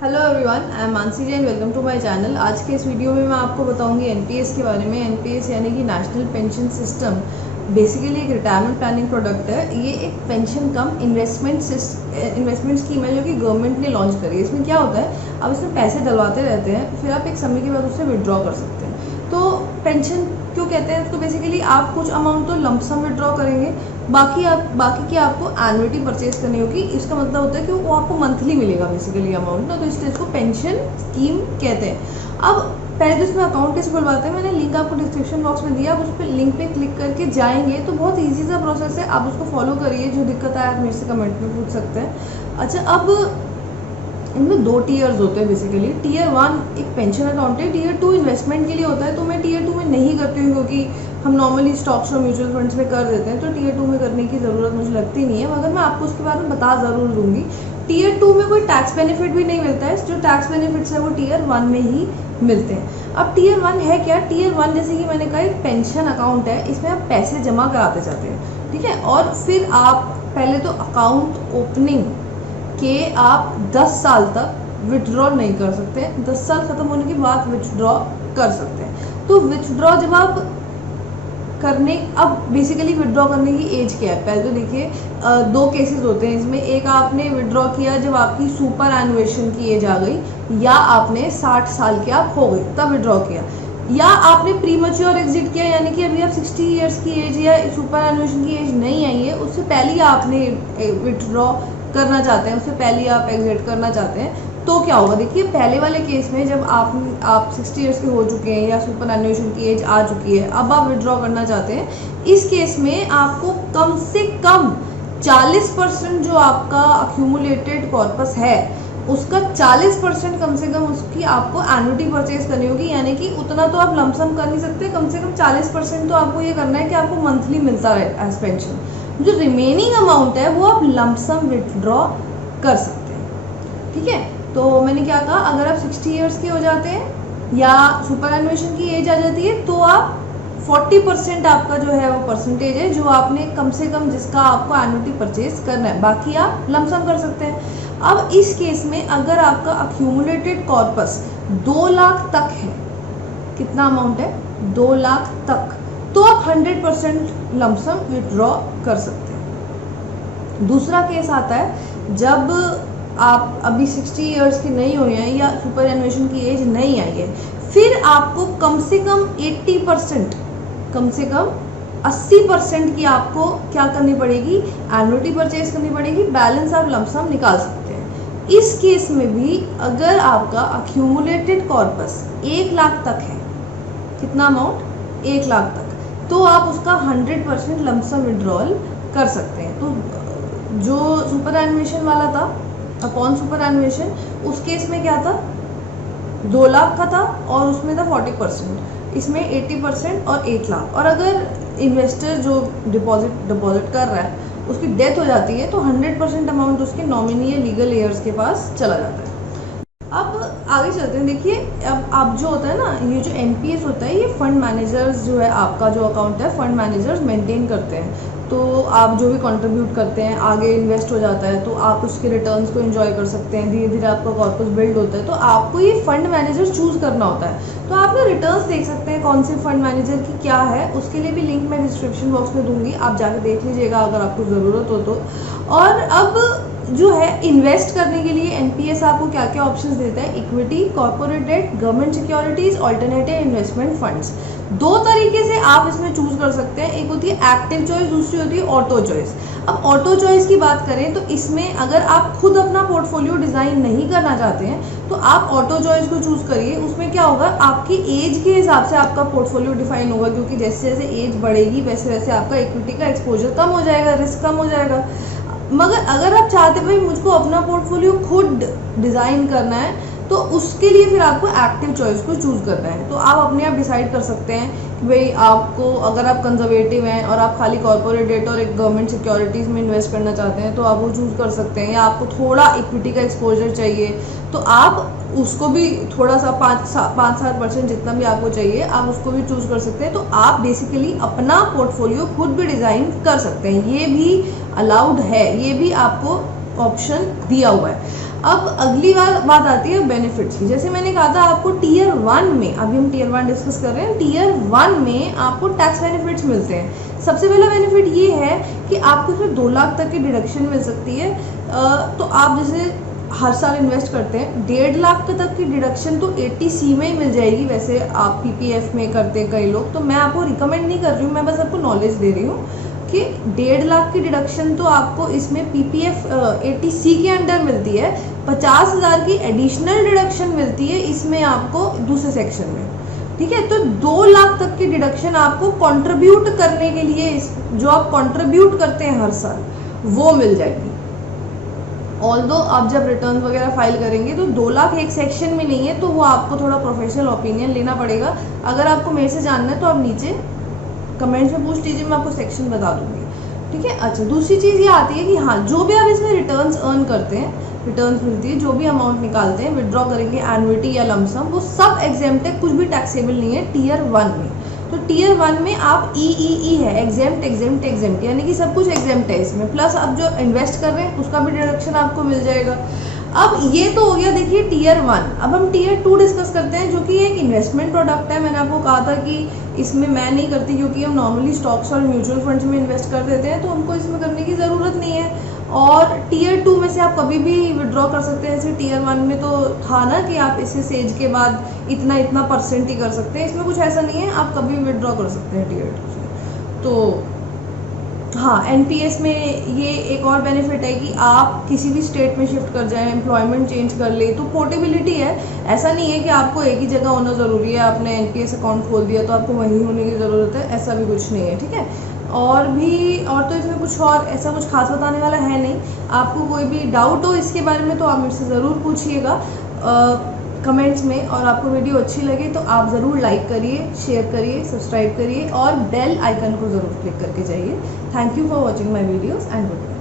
Hello everyone, I am Mansi Jain. Welcome to my channel. आज के इस वीडियो में मैं आपको बताऊंगी एनपीएस के बारे में। एनपीएस यानी कि नेशनल पेंशन सिस्टम बेसिकली एक रिटायरमेंट प्लानिंग प्रोडक्ट है। ये एक पेंशन कम इन्वेस्टमेंट स्कीम है जो कि गवर्नमेंट ने लॉन्च करी है। इसमें क्या होता है, आप इसमें पैसे डलवाते रहते हैं, फिर आप एक समय के बाद उससे विड्रॉ कर सकते हैं। तो पेंशन क्यों कहते हैं इसको? बेसिकली आप कुछ अमाउंट तो लमसम विड्रॉ करेंगे, बाकी की आपको एनुइटी परचेज करनी होगी। इसका मतलब होता है कि वो आपको मंथली मिलेगा बेसिकली अमाउंट ना, तो इसलिए इसको पेंशन स्कीम कहते हैं। अब पहले तो इसमें अकाउंट कैसे खुलवाते हैं, मैंने लिंक आपको डिस्क्रिप्शन बॉक्स में दिया। आप उस पर लिंक पे क्लिक करके जाएंगे तो बहुत ईजी सा प्रोसेस है, आप उसको फॉलो करिए। जो दिक्कत आए आप मेरे से कमेंट में पूछ सकते हैं। अच्छा, अब इनमें 2 टीयर्स होते हैं बेसिकली। टीयर 1 एक पेंशन अकाउंट है, टीयर 2 इन्वेस्टमेंट के लिए होता है। तो मैं टीयर 2 में नहीं करती हूँ क्योंकि हम नॉर्मली स्टॉक्स और म्यूचुअल फंड्स में कर देते हैं, तो टीयर 2 में करने की ज़रूरत मुझे लगती नहीं है, मगर मैं आपको उसके बारे में बता ज़रूर दूंगी। टीयर 2 में कोई टैक्स बेनिफिट भी नहीं मिलता है, जो टैक्स बेनिफिट्स है वो टीयर 1 में ही मिलते हैं। अब टीयर 1 है क्या? टीयर 1 जैसे कि मैंने कहा एक पेंशन अकाउंट है, इसमें आप पैसे जमा कराते जाते हैं, ठीक है। और फिर आप पहले तो अकाउंट ओपनिंग के आप 10 साल तक विथड्रॉ नहीं कर सकते। 10 साल खत्म होने के बाद विथड्रॉ कर सकते हैं। तो विथड्रॉ जब आप करने, अब बेसिकली विथड्रॉ करने की एज क्या है? पहले तो देखिए, 2 केसेस होते हैं इसमें। एक आपने विथड्रॉ किया जब आपकी सुपर एनुएशन की एज आ गई, या आपने 60 साल के आप हो गए तब विथड्रॉ किया, या आपने प्री मैच्योर एग्जिट किया यानी कि अभी आप 60 ईयर्स की एज या सुपर एनुएशन की एज नहीं आई है, उससे पहले ही आपने विथड्रॉ करना चाहते हैं, उससे पहले आप एग्जिट करना चाहते हैं, तो क्या होगा? देखिए, पहले वाले केस में जब आप 60 ईयर्स के हो चुके हैं या सुपर एनुएशन की एज आ चुकी है, अब आप विड्रॉ करना चाहते हैं, इस केस में आपको कम से कम 40% जो आपका अक्यूमुलेटेड कॉर्पस है उसका 40% कम से कम उसकी आपको एन्युटी परचेज करनी होगी। यानी कि उतना तो आप लमसम कर नहीं सकते, कम से कम 40% तो आपको ये करना है कि आपको मंथली मिलता रहे एज पेंशन। जो रिमेनिंग अमाउंट है वो आप लमसम विड्रॉ कर सकते हैं, ठीक है। तो मैंने क्या कहा, अगर आप 60 ईयर्स के हो जाते हैं या सुपर एनुएशन की एज आ जाती है तो आप 40% आपका जो है वो परसेंटेज है जो आपने कम से कम जिसका आपको एन्युटी परचेज करना है, बाकी आप लमसम कर सकते हैं। अब इस केस में अगर आपका अक्यूमुलेटेड कॉर्पस 2 लाख तक है, कितना अमाउंट है? 2 लाख तक, तो आप 100% लमसम विड्रॉ कर सकते हैं। दूसरा केस आता है जब आप अभी 60 ईयर्स की नहीं हुए हैं या सुपर एनुएशन की एज नहीं आई है, फिर आपको कम से कम 80%, कम से कम 80% की आपको क्या करनी पड़ेगी? एन्युटी परचेज करनी पड़ेगी। बैलेंस आप लमसम निकाल सकते हैं। इस केस में भी अगर आपका अक्यूमुलेटेड कॉर्पस 1 लाख तक है, कितना अमाउंट? 1 लाख तक, तो आप उसका 100% लमसम विड्रॉल कर सकते हैं। तो जो सुपर एनुएशन वाला था, अपॉन सुपर एनुएशन, उस केस में क्या था? 2 लाख का था और उसमें था 40%, इसमें 80% और 1 लाख। और अगर इन्वेस्टर जो डिपॉजिट कर रहा है उसकी डेथ हो जाती है तो 100% अमाउंट उसके नॉमिनी या लीगल एयर्स के पास चला जाता है। अब आगे चलते हैं। देखिए, अब आप जो होता है ना, ये जो एनपीएस होता है, ये फंड मैनेजर्स जो है, आपका जो अकाउंट है फंड मैनेजर्स मेंटेन करते हैं। तो आप जो भी कंट्रीब्यूट करते हैं आगे इन्वेस्ट हो जाता है, तो आप उसके रिटर्न्स को एंजॉय कर सकते हैं। धीरे धीरे आपका कॉर्पस बिल्ड होता है, तो आपको ये फंड मैनेजर चूज़ करना होता है। तो आप ना रिटर्न्स देख सकते हैं कौन से फंड मैनेजर की क्या है, उसके लिए भी लिंक मैं डिस्क्रिप्शन बॉक्स में दूंगी, आप जाकर देख लीजिएगा अगर आपको ज़रूरत हो तो। और अब जो है इन्वेस्ट करने के लिए एनपीएस आपको क्या क्या ऑप्शंस देता है? Equity, corporate debt, government securities, alternative investment funds. 2 तरीके से आप इसमें चूज कर सकते हैं। एक होती है एक्टिव चॉइस, दूसरी होती है ऑटो चॉइस। अब ऑटो चॉइस की बात करें तो इसमें अगर आप खुद अपना पोर्टफोलियो डिजाइन नहीं करना चाहते हैं तो आप ऑटो चॉइस को चूज करिए। उसमें क्या होगा, आपकी एज के हिसाब से आपका पोर्टफोलियो डिफाइन होगा, क्योंकि जैसे जैसे एज बढ़ेगी वैसे वैसे आपका इक्विटी का एक्सपोजर कम हो जाएगा, रिस्क कम हो जाएगा। मगर अगर आप चाहते भाई मुझको अपना पोर्टफोलियो खुद डिज़ाइन करना है तो उसके लिए फिर आपको एक्टिव चॉइस को चूज़ करना है। तो आप अपने आप डिसाइड कर सकते हैं कि भाई आपको, अगर आप कंजर्वेटिव हैं और आप खाली कॉर्पोरेट डेट और एक गवर्नमेंट सिक्योरिटीज़ में इन्वेस्ट करना चाहते हैं तो आप वो चूज़ कर सकते हैं। या आपको थोड़ा इक्विटी का एक्सपोजर चाहिए तो आप उसको भी थोड़ा सा 5-7% जितना भी आपको चाहिए आप उसको भी चूज़ कर सकते हैं। तो आप बेसिकली अपना पोर्टफोलियो खुद भी डिज़ाइन कर सकते हैं, ये भी अलाउड है, ये भी आपको ऑप्शन दिया हुआ है। अब अगली बात आती है बेनिफिट्स की। जैसे मैंने कहा था आपको टीयर 1 में, अभी हम टीयर 1 डिस्कस कर रहे हैं, टीयर 1 में आपको टैक्स बेनिफिट्स मिलते हैं। सबसे पहला बेनिफिट ये है कि आपको इसमें 2 लाख तक की डिडक्शन मिल सकती है। तो आप जैसे हर साल इन्वेस्ट करते हैं, 1.5 लाख तक की डिडक्शन तो 80C में ही मिल जाएगी। वैसे आप PPF में करते हैं कई लोग, तो मैं आपको रिकमेंड नहीं कर रही हूँ, मैं बस आपको नॉलेज दे रही हूँ कि 1.5 लाख की डिडक्शन तो आपको इसमें PPF 80C के अंडर मिलती है। 50,000 की एडिशनल डिडक्शन मिलती है इसमें आपको दूसरे सेक्शन में, ठीक है। तो 2 लाख तक की डिडक्शन आपको कंट्रीब्यूट करने के लिए, जो आप कंट्रीब्यूट करते हैं हर साल, वो मिल जाएगी। ऑल्दो आप जब रिटर्न वगैरह फाइल करेंगे तो 2 लाख एक सेक्शन में नहीं है, तो वो आपको थोड़ा प्रोफेशनल ओपिनियन लेना पड़ेगा। अगर आपको मेरे से जानना है तो आप नीचे कमेंट्स में पूछ लीजिए, मैं आपको सेक्शन बता दूंगी, ठीक है। अच्छा, दूसरी चीज़ ये आती है कि हाँ, जो भी आप इसमें रिटर्न्स अर्न करते हैं, रिटर्न्स मिलती है, जो भी अमाउंट निकालते हैं, विड्रॉ करेंगे एनुइटी या लमसम, वो सब एग्जेम्प्ट है, कुछ भी टैक्सेबल नहीं है टीयर 1 में। तो टीयर 1 में आप ई है, एग्जेम्प्ट एग्जेम्प्ट एग्जेम्प्ट, यानी कि सब कुछ एग्जेम्प्ट है इसमें। प्लस आप जो इन्वेस्ट कर रहे हैं उसका भी डिडक्शन आपको मिल जाएगा। अब ये तो हो गया देखिए टीयर 1। अब हम टीयर 2 डिस्कस करते हैं, जो कि एक इन्वेस्टमेंट प्रोडक्ट है। मैंने आपको कहा था कि इसमें मैं नहीं करती, क्योंकि हम नॉर्मली स्टॉक्स और म्यूचुअल फंड्स में इन्वेस्ट कर देते हैं, तो हमको इसमें करने की ज़रूरत नहीं है। और टीयर 2 में से आप कभी भी विड्रॉ कर सकते हैं। जैसे टीयर 1 में तो था ना कि आप इस एज के बाद इतना इतना % ही कर सकते हैं, इसमें कुछ ऐसा नहीं है, आप कभी विड्रॉ कर सकते हैं टीयर 2 से। तो हाँ, NPS में ये एक और बेनिफिट है कि आप किसी भी स्टेट में शिफ्ट कर जाएं, एम्प्लॉयमेंट चेंज कर ले, तो पोर्टेबिलिटी है। ऐसा नहीं है कि आपको एक ही जगह होना ज़रूरी है, आपने NPS अकाउंट खोल दिया तो आपको वहीं होने की ज़रूरत है, ऐसा भी कुछ नहीं है, ठीक है। और तो इसमें कुछ और ऐसा कुछ खास बताने वाला है नहीं। आपको कोई भी डाउट हो इसके बारे में तो आप मुझसे ज़रूर पूछिएगा कमेंट्स में। और आपको वीडियो अच्छी लगे तो आप ज़रूर लाइक करिए, शेयर करिए, सब्सक्राइब करिए और बेल आइकन को ज़रूर क्लिक करके जाइए। Thank you for watching my videos and good bye.